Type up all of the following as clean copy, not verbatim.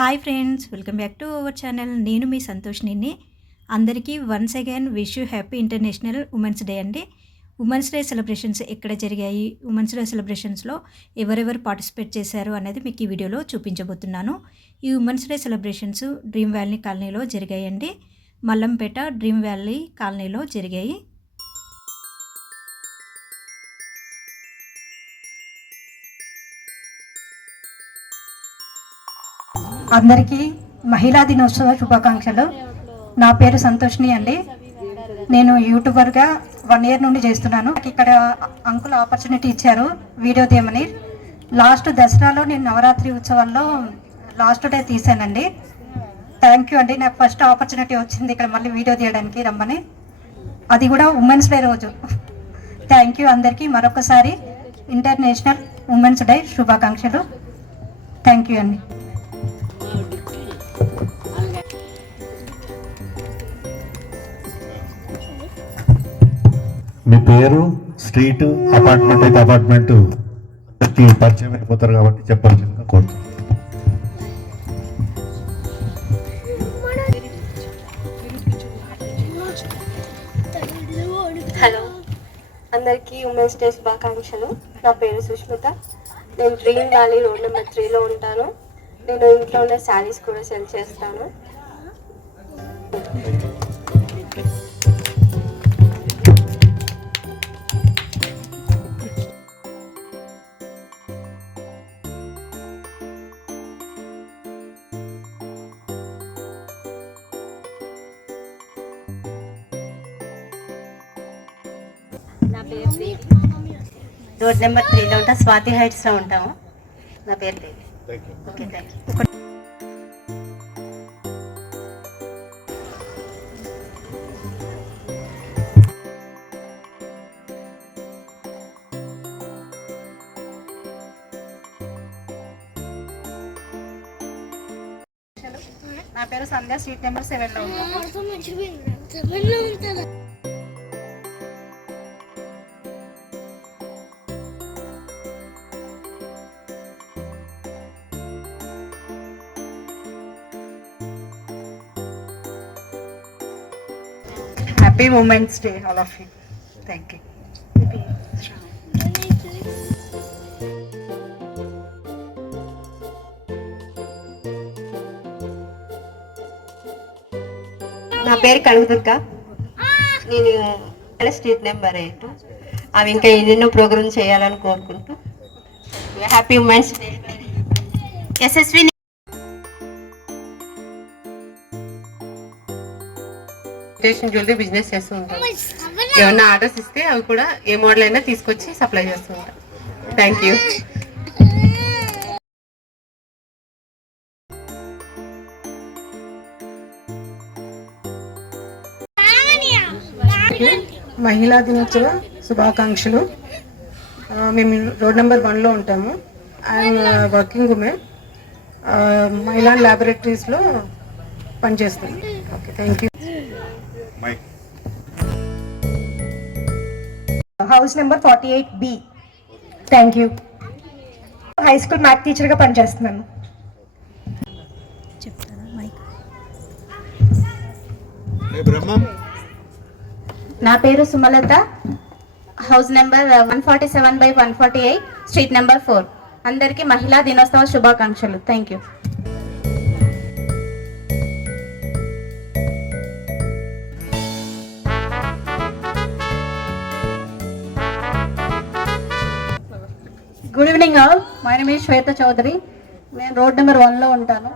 Hi friends, welcome back to our channel. నేను మీ సంతోష్ నిన్ని. అందరికీ once again wish you happy international women's day అండి. Women's day celebrations ఎక్కడ జరిగాయి, ఉమెన్స్ డే సెలబ్రేషన్స్లో ఎవరెవరు పార్టిసిపేట్ చేశారు అనేది మీకు ఈ వీడియోలో చూపించబోతున్నాను. ఈ women's day celebrations dream valley కాలనీలో జరిగాయండి. మల్లంపేట డ్రీమ్ వ్యాలీ కాలనీలో జరిగాయి. అందరికీ మహిళా దినోత్సవ శుభాకాంక్షలు. నా పేరు సంతోష్ని అండి. నేను యూట్యూబర్గా 1 year నుండి చేస్తున్నాను. ఇక్కడ అంకుల్ ఆపర్చునిటీ ఇచ్చారు వీడియో తీయమని. లాస్ట్ దసరాలో నేను నవరాత్రి ఉత్సవాల్లో లాస్ట్ డే తీసానండి. థ్యాంక్ యూ అండి. నాకు ఫస్ట్ ఆపర్చునిటీ వచ్చింది ఇక్కడ మళ్ళీ వీడియో తీయడానికి రమ్మని, అది కూడా ఉమెన్స్ డే రోజు. థ్యాంక్ యూ అందరికీ మరొకసారి ఇంటర్నేషనల్ ఉమెన్స్ డే శుభాకాంక్షలు. థ్యాంక్ యూ అండి. మీ పేరు, స్ట్రీట్, అపార్ట్మెంట్ అయితే అపార్ట్మెంట్ పరిచయం అయిపోతారు కాబట్టి చెప్పాల్సిందిగా కోరుతున్నాను. హలో, అందరికీ ఉమెన్స్ డే శుభాకాంక్షలు. నా పేరు సుష్మిత. నేను డ్రీమ్ వ్యాలీ రోడ్ నెంబర్ 3లో ఉంటాను. నేను ఇంట్లో ఉన్న శారీస్ కూడా సెల్ చేస్తాను. నా పేరు దేవి. రోడ్ నెంబర్ 3లో ఉంటా. స్వాతి హైట్స్లో ఉంటాము. నా పేరు దేవి. Okay, thank you. నా పేరు సంధ్య. స్ట్రీట్ నెంబర్ 7లో ఉంటాను. Happy Women's Day, all of you. Thank you. నా పేరు కడుగుదుర్గ. నేను స్ట్రీట్ నెంబర్ 8. అవి ఇంకా ఎన్నెన్నో ప్రోగ్రామ్ చేయాలని కోరుకుంటూ happy women's day. Yashasvi jewellery business చేస్తూ ఉంటాం. ఏమన్నా ఆర్డర్స్ ఇస్తే అవి కూడా ఏ మోడల్ అయినా తీసుకొచ్చి సప్లై చేస్తూ ఉంటాం. Thank you. మహిళా దినోత్సవ శుభాకాంక్షలు. మేము రోడ్ నెంబర్ 1లో ఉంటాము. I'm working women. మహిళా ల్యాబొరేటరీస్లో పనిచేస్తాను. Okay, thank you. House number 48B. Thank you. High school math టీచర్గా పనిచేస్తున్నాను. చెప్తారా మైక్? నా పేరు Sumalatha. House number 147/148, street number 4. అందరికీ మహిళా దినోత్సవ శుభాకాంక్షలు. Thank you. Good evening all. My name is Shweta Chaudhary. నేను రోడ్ నెంబర్ 1లో ఉంటాను.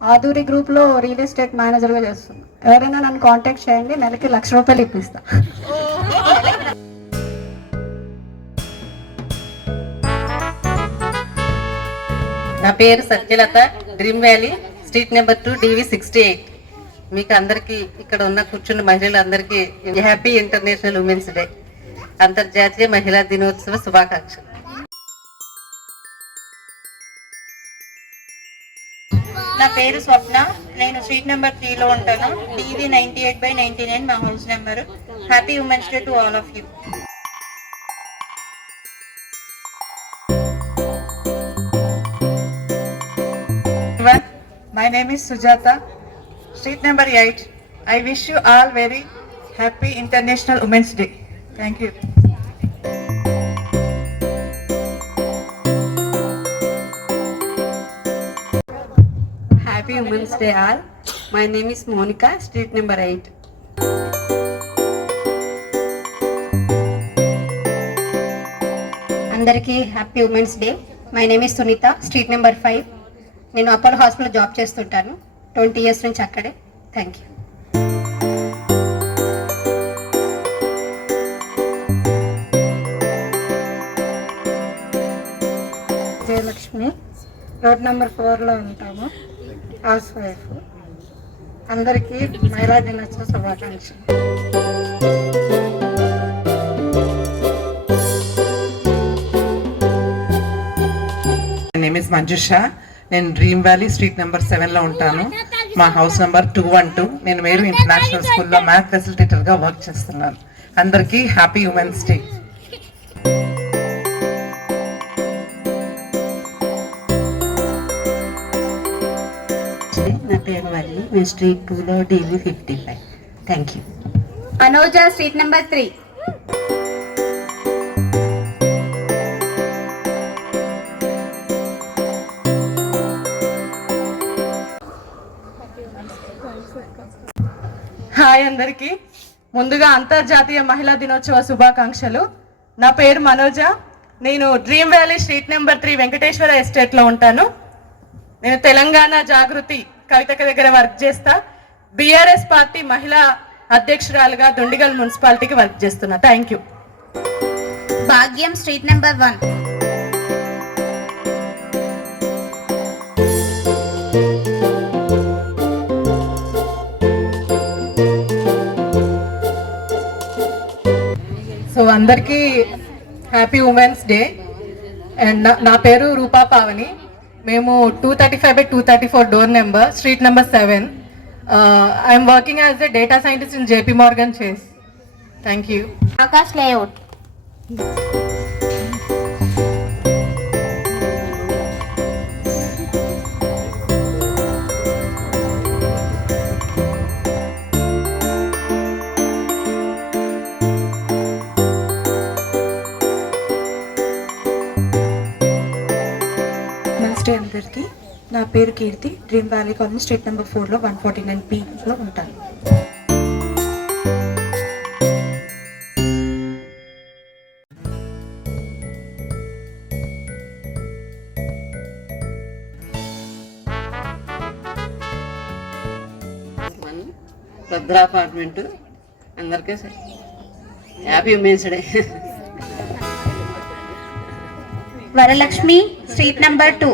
ఆదూరి గ్రూప్లో రియల్ ఎస్టేట్ మేనేజర్గా చేస్తున్నాను. ఎవరైనా నన్ను కాంటాక్ట్ చేయండి, నెలకి ₹1,00,000 ఇప్పిస్తా. నా పేరు Satyalatha. Dream valley, street number 2, DV 68. మీకు అందరికీ ఇక్కడ ఉన్న కూర్చున్న మహిళలందరికీ హ్యాపీ ఇంటర్నేషనల్ ఉమెన్స్ డే, అంతర్జాతీయ మహిళా దినోత్సవ శుభాకాంక్షలు. నా పేరు స్వప్న. నేను స్ట్రీట్ నెంబర్ 3లో ఉంటాను. DV 98/99 మా house number. Happy women's day to all of you. My name is Sujata, street number 8. I wish you all very happy International Women's Day. Thank you. Happy Women's Day all. My name is Monica, street number 8. అందరికీ happy women's day. My name is Sunitha, street number 5. నేను Apollo hospital job చేస్తుంటాను 20 years నుంచి అక్కడే. Thank you. Jayalakshmi, road number 4లో ఉంటాము, house wife. అందరికీ మహిళా దినోత్సవ శుభాకాంక్షలు. My name is Manjusha. నేను డ్రీమ్ వ్యాలీ స్ట్రీట్ నెంబర్ 7లో ఉంటాను. మా హౌస్ నెంబర్ 212. నేను మేరు ఇంటర్నేషనల్ స్కూల్లో మ్యాథ్ ఫెసిలిటేటర్గా వర్క్ చేస్తున్నాను. అందరికీ హ్యాపీ ఉమెన్స్ డే. నా పేరు వల్లి, నేను స్ట్రీట్ 2లో DV 55. Thank you. Manoja, street number 3. Hi అందరికీ. ముందుగా అంతర్జాతీయ మహిళా దినోత్సవ శుభాకాంక్షలు. నా పేరు మనోజ. నేను డ్రీమ్ వ్యాలీ స్ట్రీట్ నెంబర్ 3 వెంకటేశ్వర ఎస్టేట్లో ఉంటాను. నేను తెలంగాణ జాగృతి కవితక దగ్గర వర్క్ చేస్తా. బీఆర్ఎస్ పార్టీ మహిళా అధ్యక్షురాలుగా దుండిగల్ మున్సిపాలిటీకి వర్క్ చేస్తున్నా. Thank you. Bhagyam, street number 1. So అందరికీ హ్యాపీ ఉమెన్స్ డే. అండ్ నా పేరు రూపా పావని. మేము 235/234 door number, street number 7. I'm working as a data scientist in JP Morgan Chase. Thank you. Akash layout. నమస్తే అందరికీ. నా పేరు Keerthi, dream valley colony street number 4లో 149Bలో ఉంటాను. భద్ర అపార్ట్మెంట్. అందరికీ happy women's day. Varalakshmi, street number 2.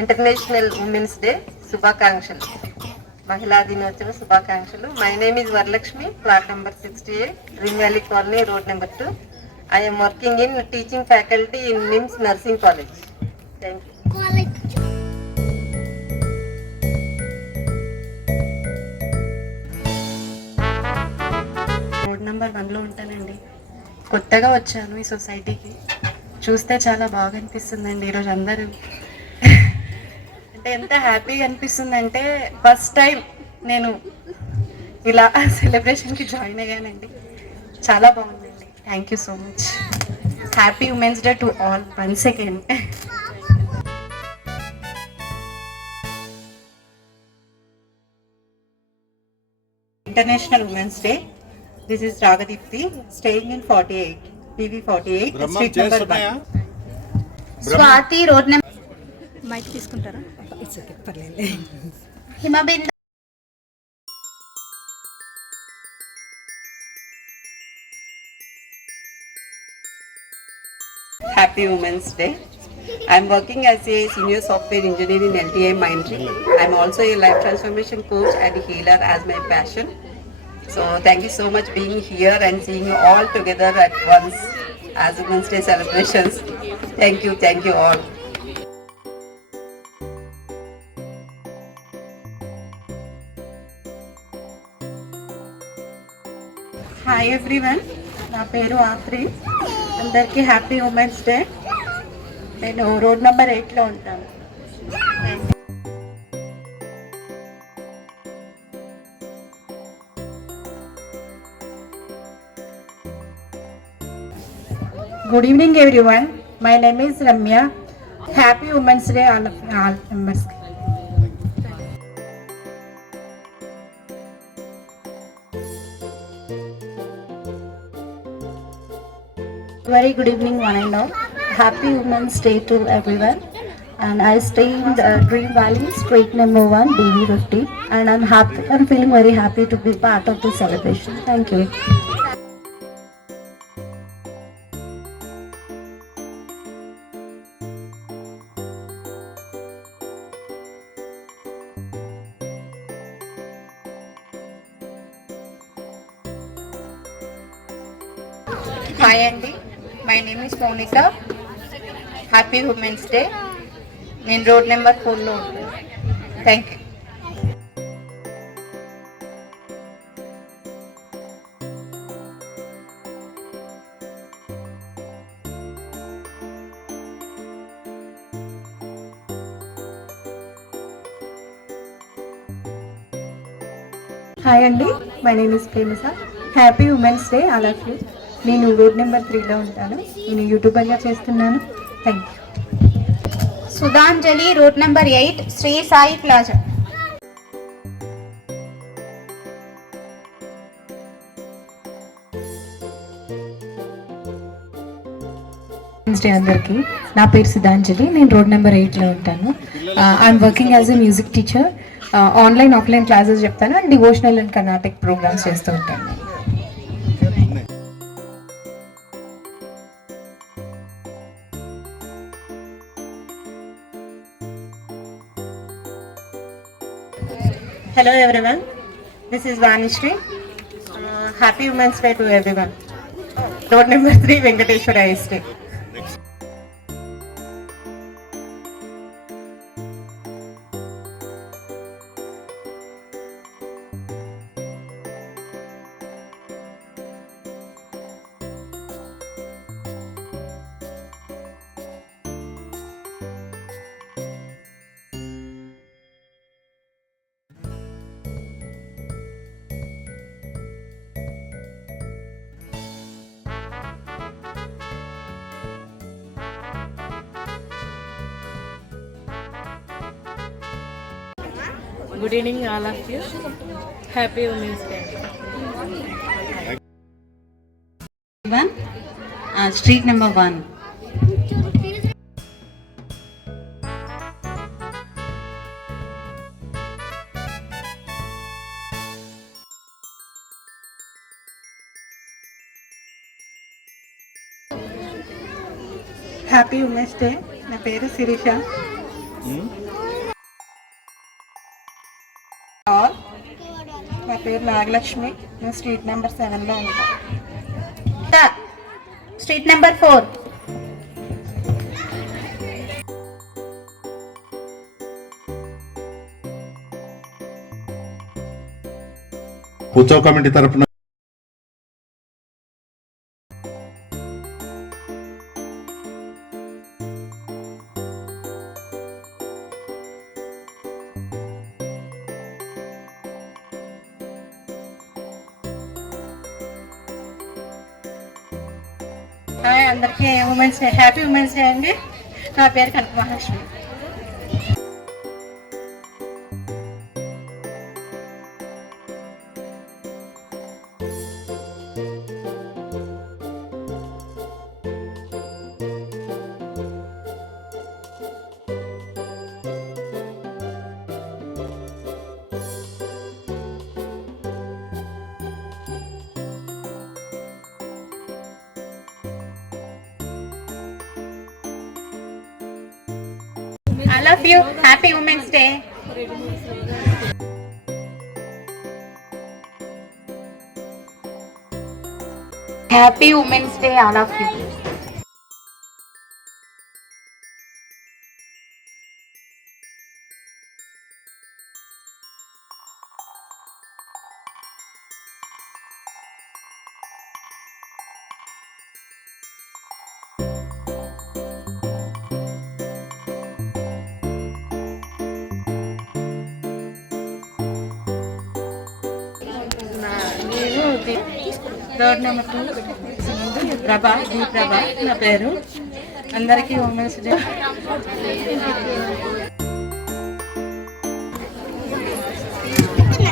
International women's day శుభాకాంక్షలు, మహిళా దినోత్సవ శుభాకాంక్షలు. My name is Varalakshmi, flat number 68, dream valley colony, road number 2. I am working in teaching faculty in NIMS Nursing College. Thank you. Road number 1లో ఉంటానండి. కొత్తగా వచ్చాను ఈ సొసైటీకి. చూస్తే చాలా బాగా అనిపిస్తుందండి. ఈరోజు అందరూ అంటే ఎంత హ్యాపీగా అనిపిస్తుందంటే ఫస్ట్ టైం నేను ఇలా సెలబ్రేషన్కి జాయిన్ అయ్యానండి. చాలా బాగుందండి. Thank you so much. Happy women's day to all once again. International Women's Day. This is Ragadipti, staying in 48, PV 48, street number 1. Swathi, road number. Mike తీసుకుంటారా? Himabindu. Happy Women's Day. I'm working as a senior software engineer in LTI Mindtree. I'm also a life transformation coach and healer as my passion. So thank you so much being here and seeing you all together at once as Women's Day celebrations. Thank you all. Hi everyone, నా పేరు ఆత్రి. అందరికీ happy women's day. నేను road number 8లో ఉంటాను. Good evening, everyone. My name is Ramya. Happy Women's Day, all members. Very good evening, one and all. Happy Women's Day to everyone. And I stay in the Dream Valley, street number 1, DV50. And I'm feeling very happy to be part of this celebration. Thank you. Hi అండి, my name is Mounika. Happy women's day. నేను road number 4లో ఉంటాను. Thank you. Hi అండి, my name is Premisa. Happy women's day, all of you. నేను road number 3లో ఉంటాను. నేను యూట్యూబర్గా చేస్తున్నాను. Thank you. Sudhanjali, road number 8, Sri Sai Plaza. Day అందరికీ. నా పేరు సుధాంజలి. నేను రోడ్ నెంబర్ 8లో ఉంటాను. I'm working as a music teacher. Online offline classes చెప్తాను అండ్ డివోషనల్ అండ్ కర్ణాటిక్ ప్రోగ్రామ్స్ చేస్తూ ఉంటాను. Hello everyone, this is Vanishri. Happy Women's Day to everyone. Road number 3, Venkateshwara Estate. Good evening, all of you. Happy Women's Day. Street number 1. Happy women's day. నా పేరు శిరీష. నా పేరు నాగలక్ష్మి. నేను street number 7లో ఉంటాను. Street number 4. ఉత్సవ కమిటీ తరపున హాయ్ అందరికీ women's day, happy women's day అండి. నా పేరు కనక Mahalakshmi. I love you. Happy Women's Day. Happy Women's Day, all of you. జాతి రోడ్ నెంబర్ 2 ప్రభా నా పేరు. అందరికీ women's day.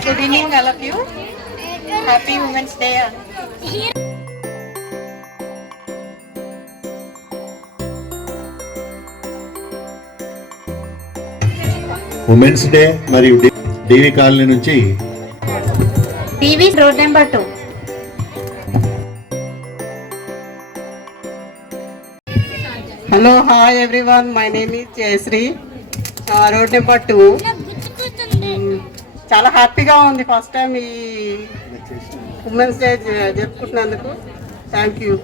Good evening all of you. Happy women's day. Women's day మరియు DV colony నుంచి DV road number 2. Hello hi everyone, my name is Jayashree, road number 2. చాలా హ్యాపీగా ఉంది first time ఈ ఉమెన్స్ డే జరుపుకుంటున్నందుకు. Thank you.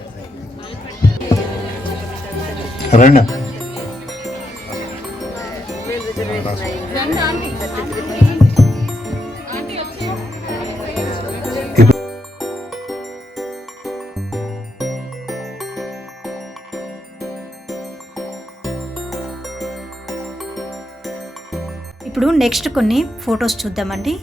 రండి. ఇప్పుడు నెక్స్ట్ కొన్ని ఫొటోస్ చూద్దామండి.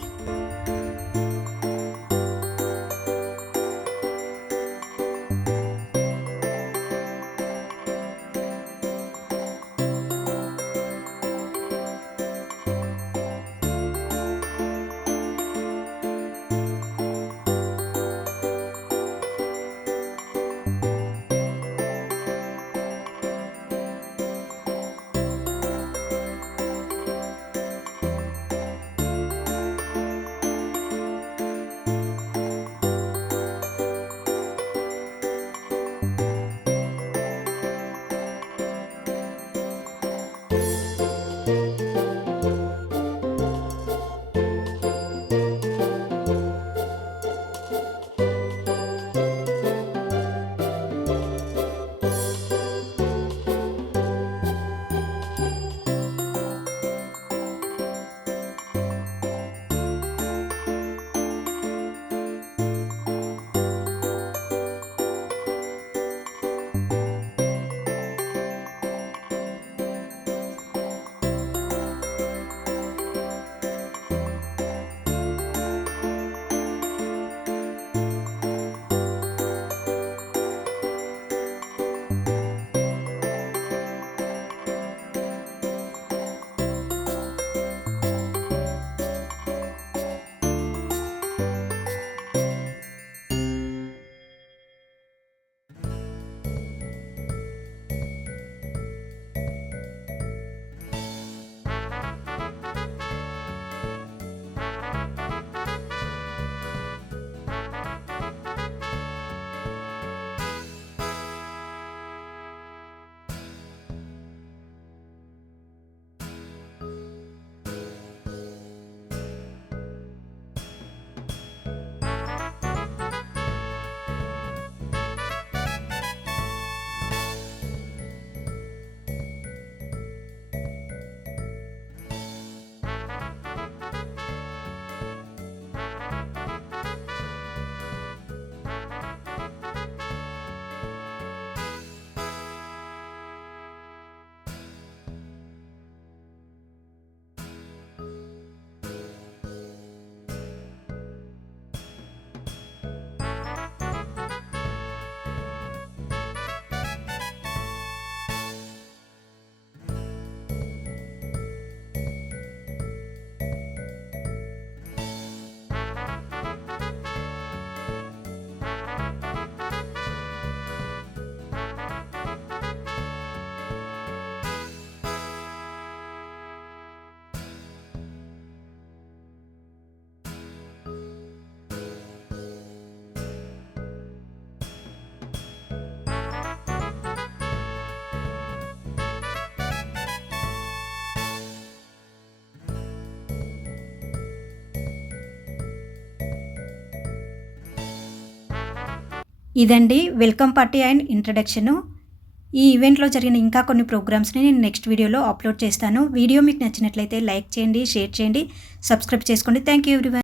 ఇదండి వెల్కమ్ పార్టీ అండ్ ఇంట్రడక్షను. ఈ ఈవెంట్లో జరిగిన ఇంకా కొన్ని ప్రోగ్రామ్స్ని నేను నెక్స్ట్ వీడియోలో అప్లోడ్ చేస్తాను. వీడియో మీకు నచ్చినట్లయితే లైక్ చేయండి, షేర్ చేయండి, సబ్స్క్రైబ్ చేసుకోండి. Thank you everyone.